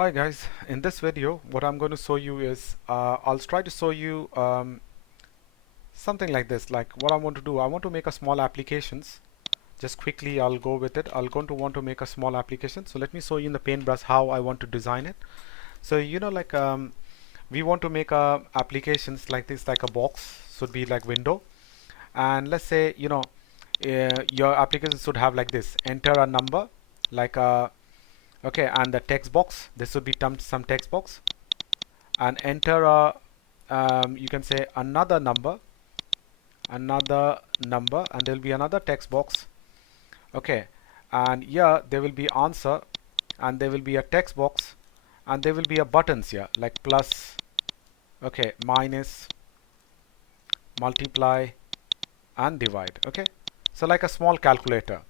Hi guys, in this video what I'm going to show you is I'll try to show you something like this. Like what I want to do, I want to make a small applications. Just quickly I'll go with it. I'll going to want to make a small application. So let me show you in the paintbrush how I want to design it. So we want to make applications like this, like a box should be like window, and let's say your application should have like this: enter a number, like a okay, and the text box, this would be some text box, and enter a you can say another number, and there will be another text box. Okay, and here there will be answer, and there will be a text box, and there will be a buttons here like plus, okay, minus, multiply, and divide. Okay, so like a small calculator.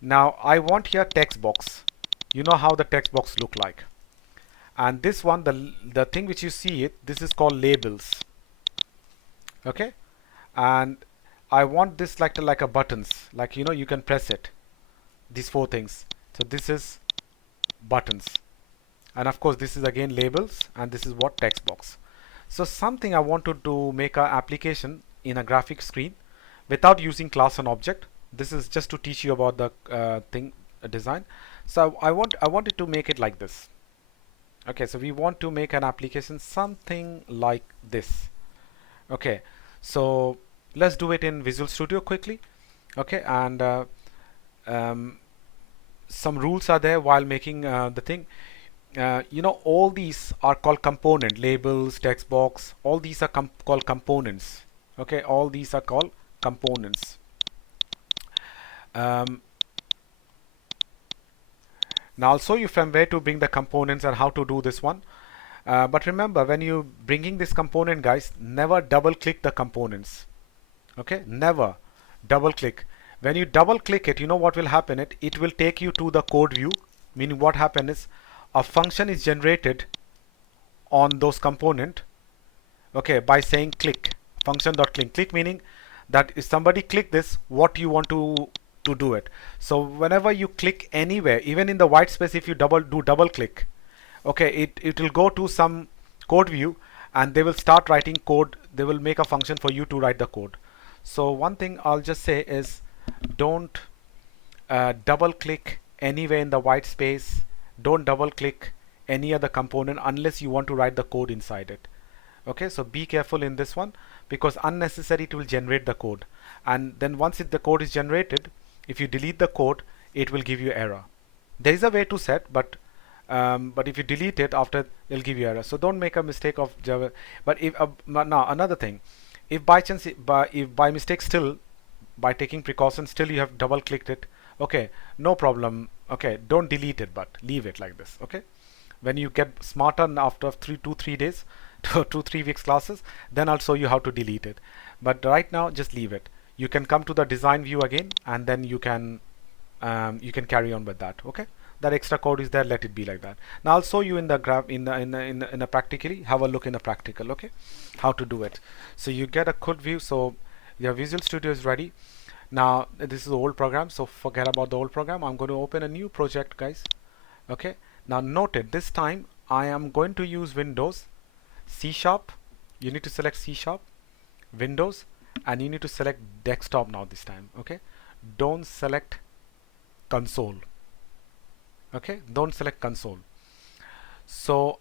Now I want here text box. You know how the text box look like. And this one, the thing which you see it, this is called labels. Okay, and I want this like a buttons, like you can press it, these four things. So this is buttons, and of course this is again labels, and this is what text box. So something I want to do, make a application in a graphic screen without using class and object. This is just to teach you about the design. So I wanted to make it like this. Okay, so we want to make an application something like this. Okay, so let's do it in Visual Studio quickly. Okay, and some rules are there while making the thing. All these are called component: labels, text box, all these are called components. Okay, all these are called components. Now I'll show you from where to bring the components and how to do this one. But remember, when you bringing this component, guys, never double click the components. Okay, never double click. When you double click it, you know what will happen? It will take you to the code view, meaning what happens is a function is generated on those component, okay, by saying click, function.click. Click meaning that if somebody click this, what you want to do it. So whenever you click anywhere, even in the white space, if you double click, okay, it will go to some code view, and they will start writing code. They will make a function for you to write the code. So one thing I'll just say is, don't double click anywhere in the white space. Don't double click any other component unless you want to write the code inside it. Okay, so be careful in this one, because unnecessary it will generate the code, and then once the code is generated, if you delete the code, it will give you error. There is a way to set, but if you delete it after, it'll give you error. So don't make a mistake of Java. But if now another thing, if by chance, if by mistake still, by taking precautions, still you have double clicked it, okay, no problem. Okay, don't delete it, but leave it like this. Okay, when you get smarter after 3 days, 2-3 weeks classes, then I'll show you how to delete it. But right now, just leave it. You can come to the design view again, and then you can carry on with that. Okay, that extra code is there, let it be like that. Now I'll show you in the graph, in a practically. Have a look in a practical. Okay, how to do it. So you get a code view. So your Visual Studio is ready. Now this is the old program, so forget about the old program. I'm going to open a new project, guys. Okay, now note it, this time I am going to use Windows, C#. You need to select C#, Windows, and you need to select desktop now this time. Okay, don't select console. Okay, don't select console. So,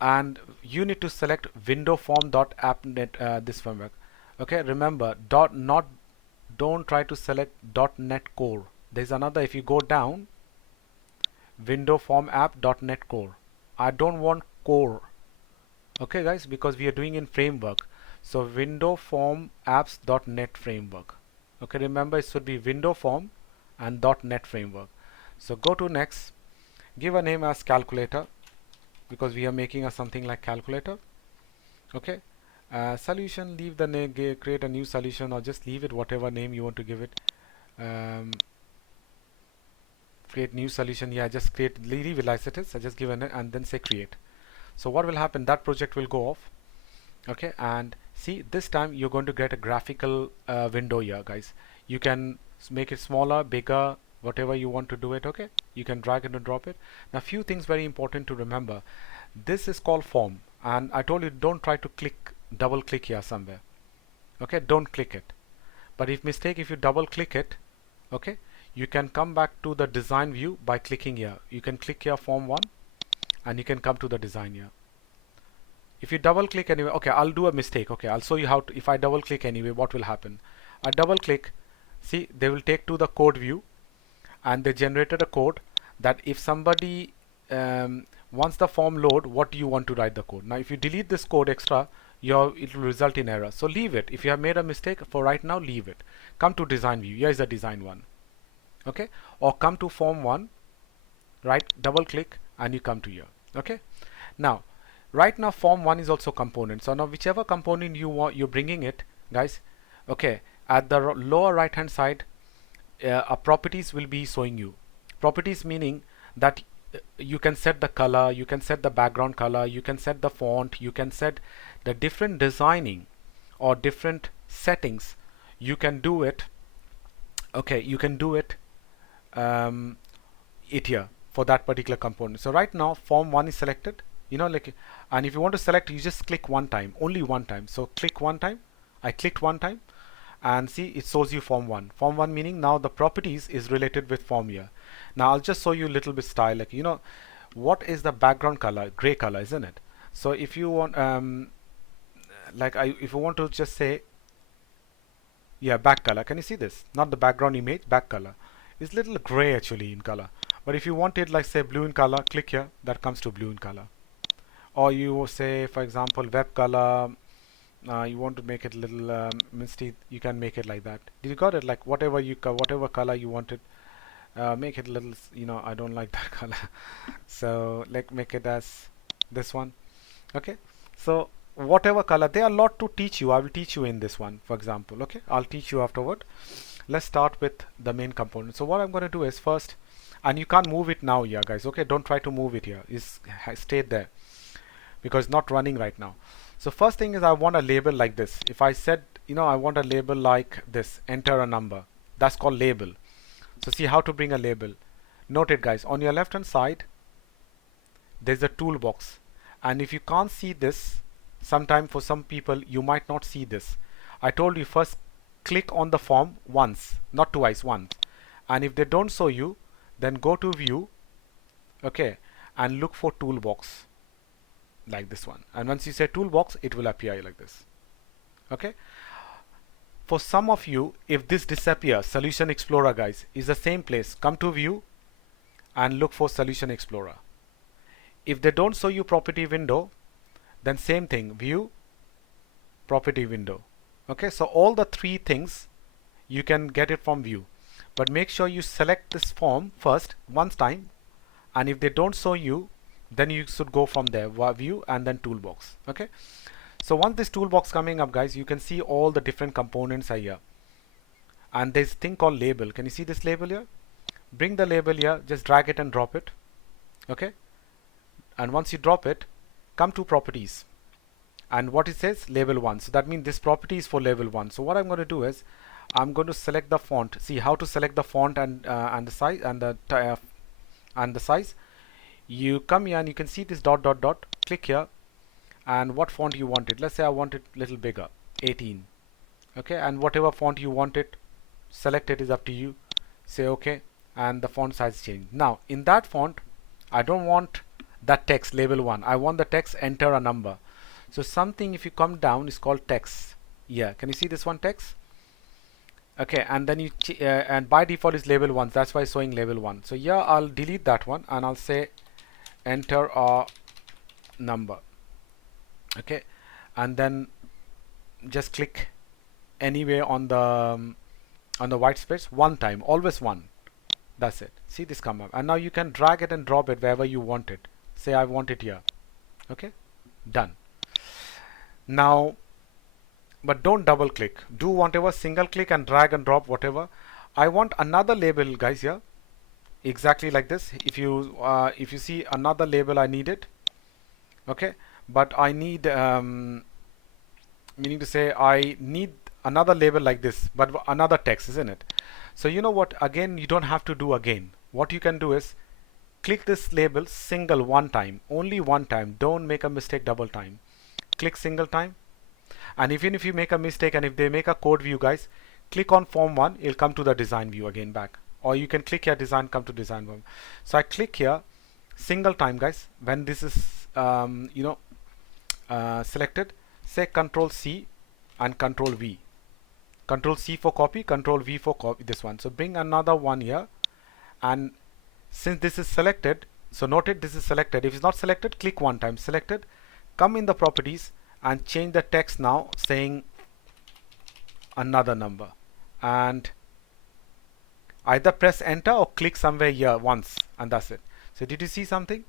and you need to select window form.appnet, this framework. Okay, remember, don't try to select .NET Core. There's another, if you go down, window form app.NET Core. I don't want core. Okay guys, because we are doing in framework. So window form apps.NET framework. Okay, remember it should be window form and .NET framework. So go to next, give a name as calculator, because we are making a something like calculator. Okay, solution, leave the name, create a new solution, or just leave it whatever name you want to give it. Create new solution. Yeah, just leave it as it is. I just give it and then say create. So what will happen, that project will go off. Okay, and see, this time you're going to get a graphical window here, guys. You can make it smaller, bigger, whatever you want to do it. Okay, you can drag it and drop it. Now few things very important to remember. This is called form, and I told you don't try to double click here somewhere. Okay, don't click it. But if you double click it, okay, you can come back to the design view by clicking here. You can click here form 1 and you can come to the design here. If you double click anyway, okay, I'll do a mistake. Okay, I'll show you how to, if I double click anyway, what will happen. I double click, see, they will take to the code view, and they generated a code that if somebody wants the form load, what do you want to write the code. Now if you delete this code extra, it will result in error. So leave it. If you have made a mistake, for right now, leave it. Come to design view. Here is the design one. Okay, or come to form 1, right, double click and you come to here. Okay, now right now form 1 is also component. So now whichever component you want, you're bringing it, guys. Okay, at the lower right hand side, properties will be showing you. Properties meaning that you can set the color, you can set the background color, you can set the font, you can set the different designing or different settings. You can do it. Okay, you can do it here for that particular component. So right now form 1 is selected, you know, like, and if you want to select, you just click one time, only one time. So click one time. I clicked one time and see it shows you form 1. Form 1 meaning now the properties is related with form here. Now I'll just show you a little bit style, like, you know, what is the background color? Gray color, isn't it? So if you want if you want to just say, yeah, back color, can you see this? Not the background image, back color is little gray actually in color. But if you want it like say blue in color, click here, that comes to blue in color. Or you say for example web color, you want to make it a little misty, you can make it like that. Did you got it? Like whatever color you wanted, make it a little, you know, I don't like that color. So like make it as this one. Okay, so whatever color, there are a lot to teach you. I will teach you in this one, for example. Okay, I'll teach you afterward. Let's start with the main component. So what I'm going to do is first, and you can't move it now here, guys. Okay, don't try to move it here. Stay there because it's not running right now. So first thing is I want a label like this. If I said, you know, I want a label like this, enter a number, that's called label. So see how to bring a label. Note it, guys, on your left hand side there's a toolbox, and if you can't see this, sometime for some people you might not see this. I told you first click on the form once, not twice, once, and if they don't show you, then go to view, okay, and look for toolbox like this one, and once you say toolbox, it will appear like this. Okay, for some of you, if this disappears, Solution Explorer, guys, is the same place. Come to view and look for Solution Explorer. If they don't show you property window, then same thing, view, property window. Okay, so all the three things you can get it from view, but make sure you select this form first one time, and if they don't show you, then you should go from there, view and then toolbox. Okay, so once this toolbox coming up, guys, you can see all the different components are here, and there's a thing called label. Can you see this label here? Bring the label here, just drag it and drop it. Okay, and once you drop it, come to properties, and what it says, label 1. So that means this property is for label 1. So what I'm going to do is I'm going to select the font. See how to select the font and the size and the size. You come here and you can see this dot dot dot. Click here, and what font you want it. Let's say I want it little bigger, 18. Okay, and whatever font you want it, select it, is up to you. Say okay, and the font size change. Now in that font, I don't want that text label 1. I want the text enter a number. So something, if you come down, is called text. Yeah, can you see this one, text? Okay, and then you and by default is label 1. That's why it's showing label 1. So yeah, I'll delete that one and I'll say enter a number. Okay, and then just click anywhere on the white space one time, always one. That's it. See this come up, and now you can drag it and drop it wherever you want it. Say I want it here. Okay, done. Now, but don't double click. Do whatever, single click and drag and drop whatever. I want another label, guys, here, exactly like this. If you see another label, I need it. Okay, but I need meaning to say I need another label like this, but another text, isn't it? So you know what, again you don't have to do again. What you can do is click this label single one time, only one time, don't make a mistake double time. Click single time, and even if you make a mistake and if they make a code view guys, click on form 1, it'll come to the design view again back, or you can click here design, come to design view. So I click here single time guys. When this is selected, say control C and control V. Control C for copy, control V for copy this one. So bring another one here, and since this is selected, so note it, this is selected. If it's not selected, click one time, selected, come in the properties and change the text now saying another number, and either press enter or click somewhere here once, and that's it. So did you see something?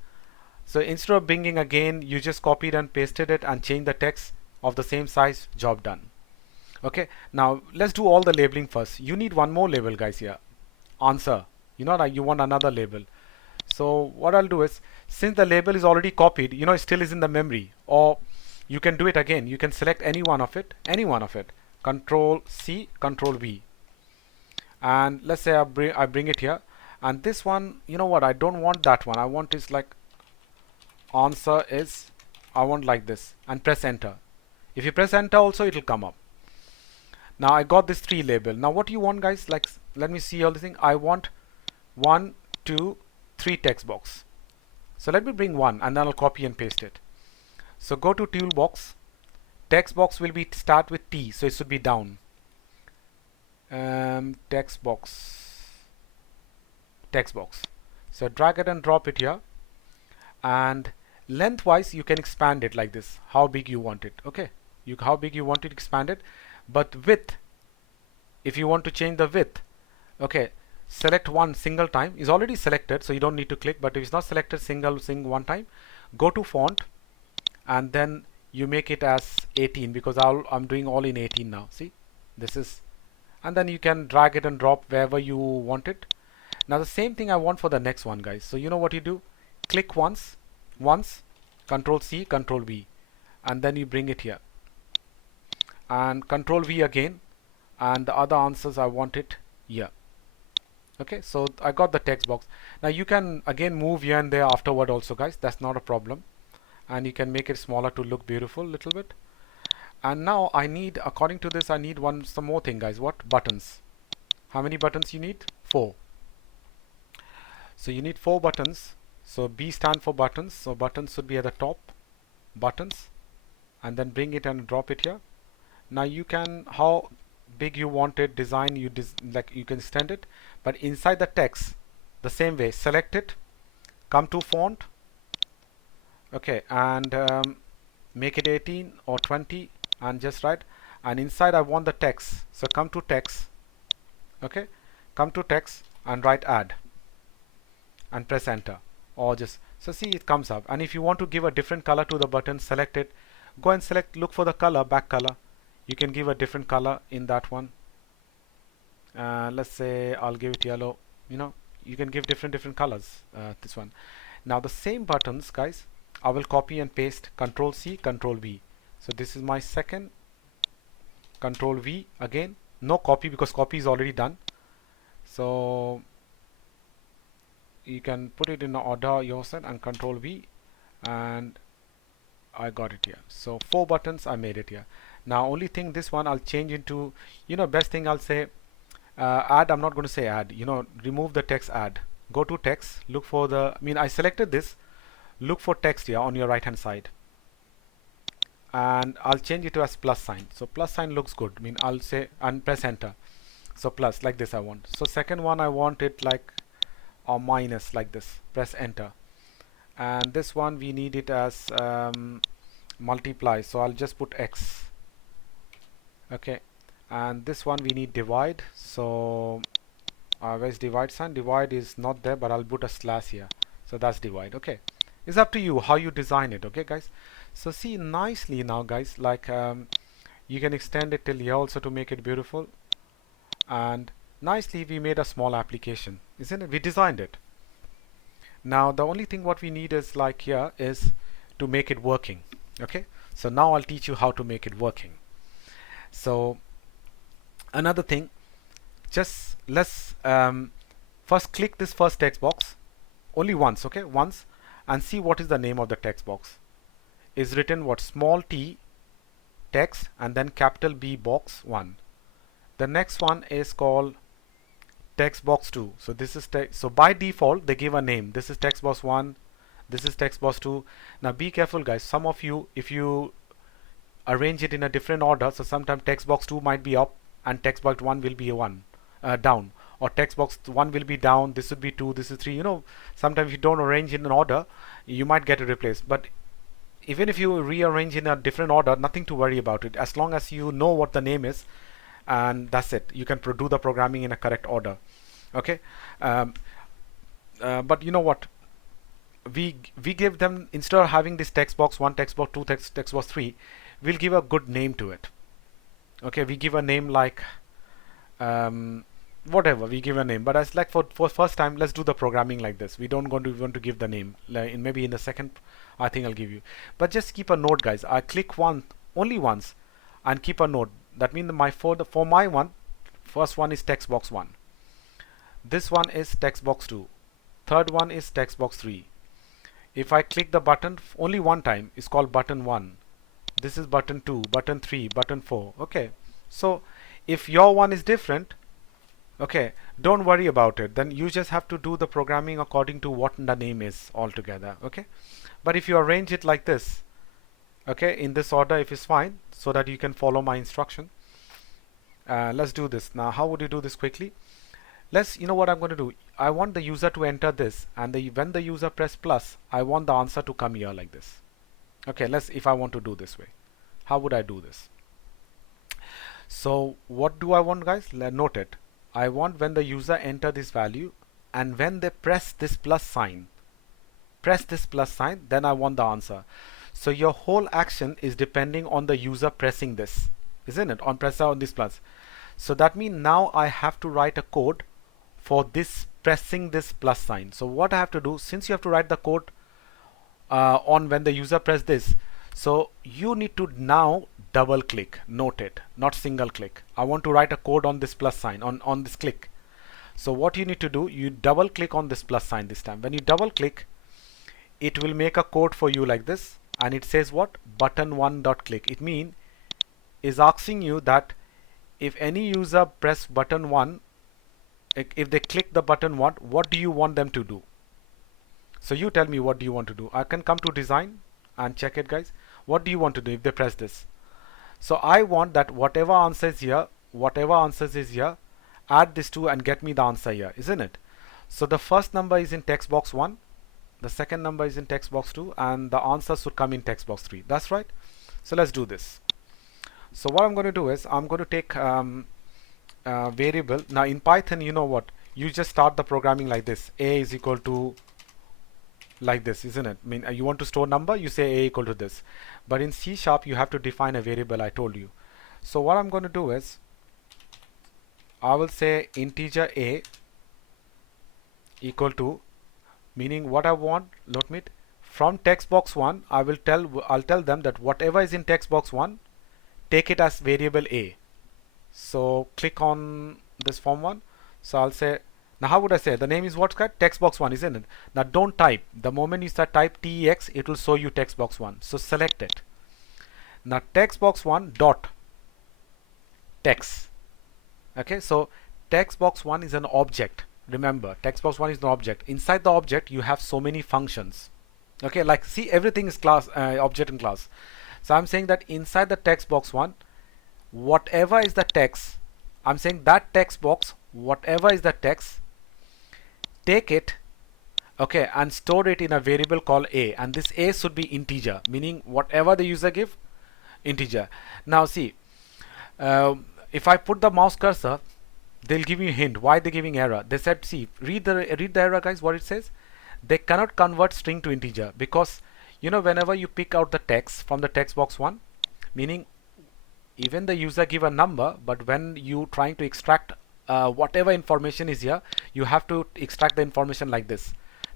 So instead of bringing again, you just copied and pasted it and changed the text of the same size, job done. Okay, now let's do all the labeling first. You need one more label guys here, answer. You know, you want another label. So what I'll do is, since the label is already copied, you know, it still is in the memory, or you can do it again. You can select any one of it, control C, control V, and let's say I bring it here, and this one, you know what, I don't want that one. I want is like answer is, I want like this, and press enter. If you press enter also, it will come up. Now I got this 3 label. Now what you want guys, like let me see all the thing. I want 1 2 3 text box. So let me bring 1 and then I'll copy and paste it. So go to toolbox, text box will be start with T, so it should be down. Text box. So drag it and drop it here, and lengthwise you can expand it like this, how big you want it. Okay, how big you want it, expand it. But width, if you want to change the width, okay, select one single time. Is already selected, so you don't need to click. But if it's not selected, sing one time, go to font, and then you make it as 18, because I'm doing all in 18 now. See, this is, and then you can drag it and drop wherever you want it. Now the same thing I want for the next one guys. So you know what you do, click once, control C, control V, and then you bring it here, and control V again, and the other answers I want it here. Okay, so I got the text box. Now you can again move here and there afterward also guys, that's not a problem, and you can make it smaller to look beautiful little bit. And now I need, according to this, I need some more thing guys. What? Buttons. How many buttons you need? 4. So you need 4 buttons. So B stand for buttons, so buttons should be at the top, buttons, and then bring it and drop it here. Now you can, how big you want it, design, like you can extend it, but inside the text the same way, select it, come to font, okay, and make it 18 or 20 and just write, and inside I want the text, so come to text, okay, come to text and write add and press enter, or just, so see it comes up. And if you want to give a different color to the button, select it, go and select, look for the color, back color. You can give a different color in that one. Let's say I'll give it yellow. You know, you can give different colors. This one. Now the same buttons, guys, I will copy and paste. Control C, Control V. So this is my second. Control V again. No copy, because copy is already done. So you can put it in order yourself, and Control V, and I got it here. So 4 buttons I made it here. Now only thing, this one I'll change into, you know, best thing I'll say add. I'm not going to say add, you know, remove the text add. Go to text, look for the, I mean I selected this, look for text here on your right hand side, and I'll change it to as plus sign. So plus sign looks good. I mean I'll say, and press enter. So plus, like this I want. So second one I want it like, or minus, like this, press enter. And this one we need it as multiply, so I'll just put X. Okay, and this one we need divide, so where's divide sign? Divide is not there, but I'll put a slash here, so that's divide. Okay, it's up to you how you design it. Okay guys, so see nicely now guys, like you can extend it till here also to make it beautiful, and nicely we made a small application, isn't it? We designed it. Now the only thing what we need is like here is to make it working. Okay, so now I'll teach you how to make it working. So another thing, just let's first click this first text box only once, okay, once, and see what is the name of the text box. Is written what, small t text and then capital B box 1. The next one is called text box 2. So this is so by default they give a name. This is text box 1, this is text box 2. Now be careful guys, some of you, if you arrange it in a different order, so sometimes text box 2 might be up and text box 1 will be down, or text box 1 will be down, this would be 2, this is 3. You know, sometimes if you don't arrange in an order, you might get it replaced. But even if you rearrange in a different order, nothing to worry about it, as long as you know what the name is, and that's it. You can do the programming in a correct order. Okay, but you know what, we give them, instead of having this text box 1, text box 2, text box 3, we'll give a good name to it. Okay, we give a name like whatever, we give a name, but as like for first time, let's do the programming like this. We don't want to give the name, like maybe in the second I think I'll give you, but just keep a note guys. I click only once and keep a note. That means for my one, first one is text box 1, this one is text box 2, third one is text box 3. If I click the button only one time, it's called button 1. This is button 2, button 3, button 4. Okay, so if your one is different, okay, don't worry about it. Then you just have to do the programming according to what the name is altogether. Okay, but if you arrange it like this, okay, in this order, if it's fine, so that you can follow my instruction. Let's do this now. How would you do this quickly? You know what I'm going to do, I want the user to enter this, and when the user press plus, I want the answer to come here like this. Okay, if I want to do this way, how would I do this? So what do I want guys? Note it, I want when the user enter this value, and when they press this plus sign, then I want the answer. So your whole action is depending on the user pressing this, isn't it, on press on this plus. So that means now I have to write a code for this pressing this plus sign. So what I have to do, since you have to write the code on when the user press this, so you need to now double click. Note it, not single click. I want to write a code on this plus sign, on this click. So what you need to do, you double click on this plus sign this time. When you double click, it will make a code for you like this, and it says what, button 1 dot click. It means is asking you that if any user press button 1, if they click the button 1, what do you want them to do? So you tell me, what do you want to do? I can come to design and check it guys. What do you want to do if they press this? So I want that whatever answer is here, add this to and get me the answer here, isn't it? So the first number is in text box 1, the second number is in text box 2, and the answer should come in text box 3. That's right. So let's do this. So what I'm going to do is I'm going to take variable. Now in Python, you know what, you just start the programming like this, a is equal to like this, isn't it? I mean, you want to store number, you say a equal to this. But in C# you have to define a variable, I told you. So what I'm going to do is I will say integer a equal to, meaning what I want, let me from text box 1, I'll tell them that whatever is in text box 1, take it as variable a. So click on this form 1. So I'll say, now how would I say, the name is what, text box 1, isn't it? Now don't type, the moment you start type tex, it will show you text box 1. So select it. Now text box 1 dot text. Okay, so text box 1 is an object. Remember, text box 1 is an object. Inside the object you have so many functions. Okay, like see, everything is class, object and class. So I'm saying that inside the text box 1, whatever is the text, I'm saying that text box, whatever is the text, take it, okay, and store it in a variable called a, and this a should be integer, meaning whatever the user give, integer. Now see, if I put the mouse cursor, they'll give you a hint. Why they're giving error? They said, see, read the error guys, what it says. They cannot convert string to integer, because you know, whenever you pick out the text from the text box 1, meaning even the user give a number, but when you trying to extract whatever information is here, you have to extract the information like this,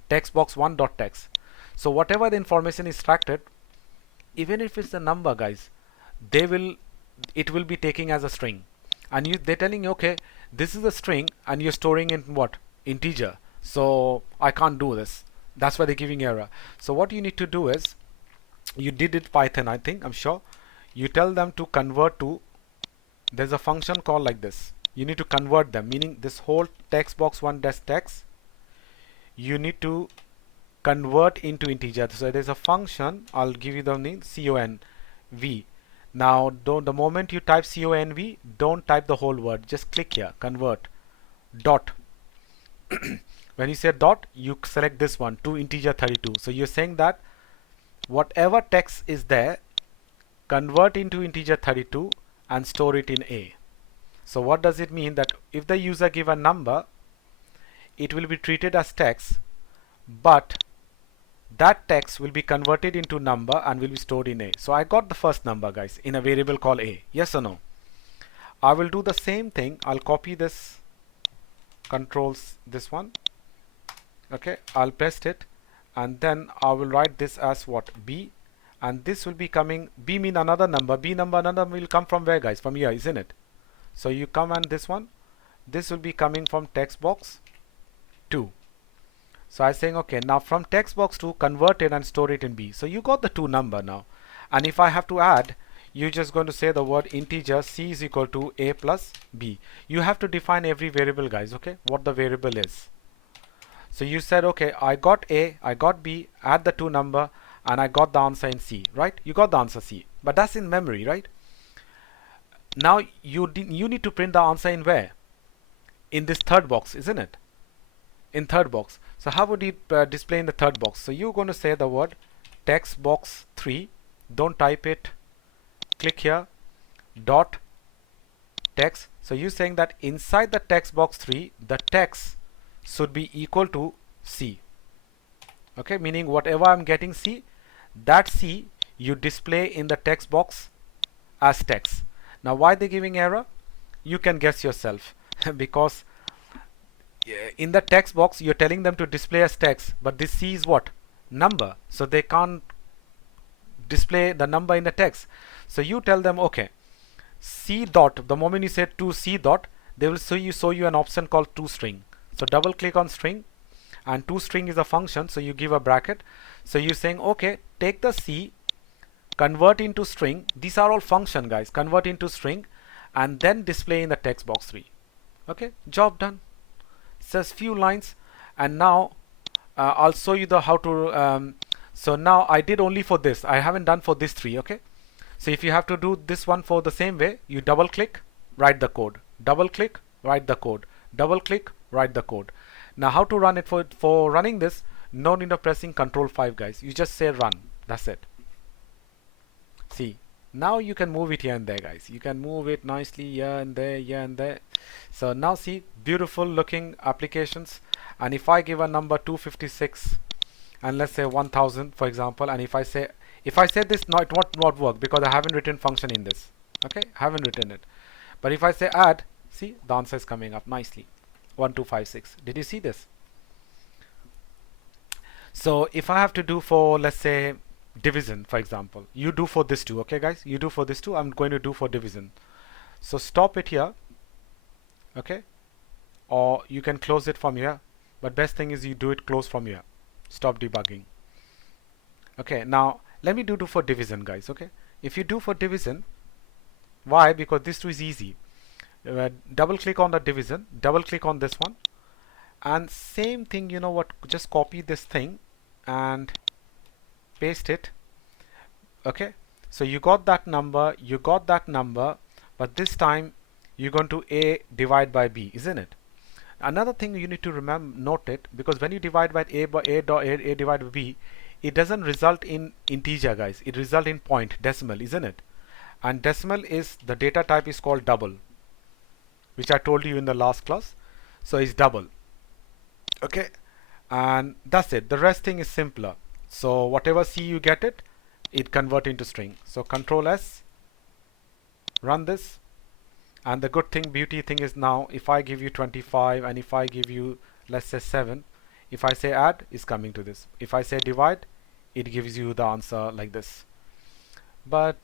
text box 1 dot text. So whatever the information is extracted, even if it's a number guys, it will be taking as a string. and they're telling you, okay, this is a string and you're storing in what, integer, so I can't do this. That's why they're giving error. So what you need to do is, you did it Python, I think, I'm sure. You tell them to convert to, there's a function called like this. You need to convert them, meaning this whole text box one dash text, you need to convert into integer. So there's a function, I'll give you the name, conv. Now the moment you type conv, don't type the whole word, just click here, convert, dot. When you say dot, you select this one to integer 32. So you're saying that whatever text is there, convert into integer 32 and store it in A. So what does it mean? That if the user give a number, it will be treated as text, but that text will be converted into number and will be stored in A. So I got the first number, guys, in a variable called A. Yes or no? I will do the same thing. I'll copy this, controls this one. Okay, I'll paste it, and then I will write this as what, B, and this will be coming, B mean another number, B number, another will come from where, guys? From here, isn't it? So you come and this one, this will be coming from text box 2. So I'm saying, okay, now from text box 2, convert it and store it in B. So you got the 2 number now. And if I have to add, you're just going to say the word integer C is equal to A plus B. You have to define every variable, guys, okay, what the variable is. So you said, okay, I got A, I got B, add the 2 number, and I got the answer in C, right? You got the answer C, but that's in memory, right? Now you need to print the answer in where? In this third box, isn't it? In third box. So how would you display in the third box? So you're going to say the word text box 3. Don't type it. Click here. Dot text. So you're saying that inside the text box 3, the text should be equal to C. Okay, meaning whatever I'm getting C, that C you display in the text box as text. Now why they're giving error? You can guess yourself. Because in the text box you're telling them to display as text, but this C is what? Number. So they can't display the number in the text. So you tell them, okay, C dot, the moment you say to C dot, they will show you an option called toString. So double click on string, and toString is a function, so you give a bracket. So you're saying, okay, take the C, convert into string. These are all function, guys. Convert into string and then display in the text box 3. Okay, job done. Just few lines, and now I'll show you the how to so now I did only for this, I haven't done for this 3. Okay, so if you have to do this one for the same way, you double click, write the code, double click, write the code, double click, write the code. Now how to run it? For running this, no need of pressing Control 5, guys. You just say run, that's it. See, now you can move it here and there, guys. You can move it nicely here and there, here and there. So now see, beautiful looking applications. And if I give a number 256 and let's say 1000, for example, and if I say this, no, it won't not work because I haven't written function in this. Okay, haven't written it. But if I say add, see, the answer is coming up nicely. 1256. Did you see this? So if I have to do for, let's say, division, for example, you do for this too. Okay, guys, you do for this too. I'm going to do for division. So stop it here. Okay, or you can close it from here, but best thing is you do it close from here. Stop debugging. Okay, now let me do for division, guys. Okay, if you do for division, why? Because this too is easy. Double click on the division, double click on this one, and same thing, you know what, just copy this thing and paste it. Okay, so you got that number, but this time you're going to A divide by B, isn't it? Another thing you need to remember, note it, because when you divide by A divide by B, it doesn't result in integer, guys. It result in point, decimal, isn't it? And decimal is, the data type is called double, which I told you in the last class. So it's double. Okay, and that's it. The rest thing is simpler. So whatever C you get it convert into string. So Control S, run this. And the good thing, beauty thing is, now if I give you 25 and if I give you, let's say 7, if I say add, it's coming to this. If I say divide, it gives you the answer like this. But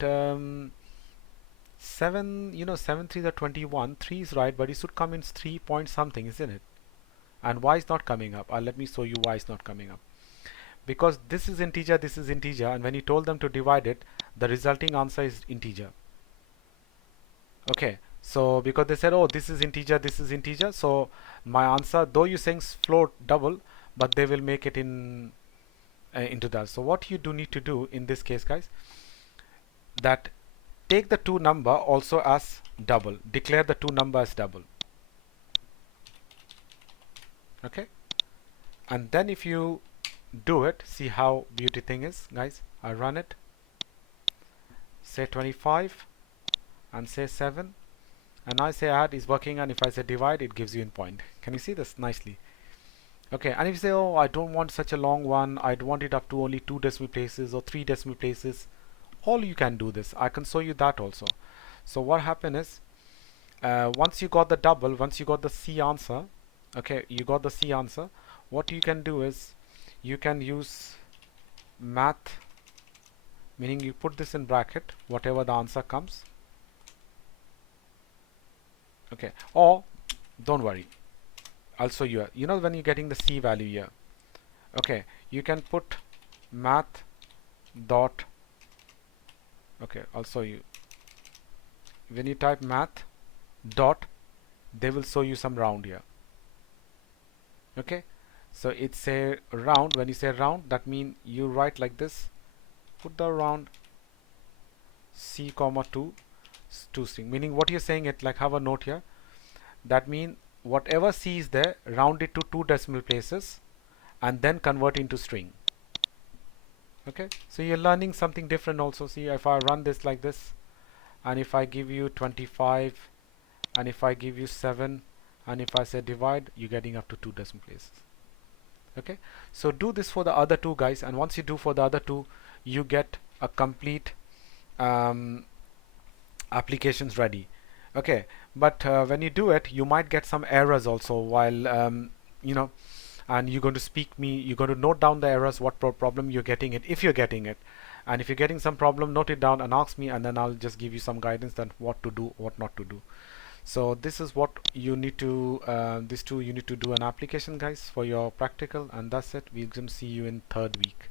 7, 7 3s are 21. 3 is right, but it should come in 3 point something, isn't it? And why is not coming up? Let me show you why it's not coming up. Because this is integer, and when you told them to divide it, the resulting answer is integer. Okay, so because they said, oh, this is integer, so my answer, though you're saying float double, but they will make it in into that. So what you do need to do in this case, guys, that take the two number also as double, declare the two number as double. Okay, and then if you do it, see how beauty thing is, guys. I run it, say 25 and say 7, and I say add is working, and if I say divide, it gives you in point. Can you see this nicely? Okay, and if you say, oh, I don't want such a long one, I'd want it up to only 2 decimal places or 3 decimal places, all you can do this. I can show you that also. So what happened is, once you got the double, once you got the C answer, okay, you got the C answer, what you can do is you can use math, meaning you put this in bracket, whatever the answer comes. Okay, or don't worry, I'll show you. You know, when you're getting the C value here, okay, you can put math dot, okay, I'll show you. When you type math dot, they will show you some round here. Okay, so it's a round. When you say round, that means you write like this, put the round C comma 2 string, meaning what you're saying, it like have a note here, that means whatever C is there, round it to 2 decimal places and then convert into string. Okay, so you're learning something different also. See, if I run this like this, and if I give you 25, and if I give you 7, and if I say divide, you're getting up to 2 decimal places. Okay, so do this for the other two, guys, and once you do for the other two, you get a complete applications ready. Okay, but when you do it, you might get some errors also while and you're going to you're going to note down the errors, what problem you're getting it, if you're getting it, and if you're getting some problem, note it down and ask me, and then I'll just give you some guidance on what to do, what not to do. So this is what you need to these two you need to do an application, guys, for your practical, and that's it. We're going to see you in third week.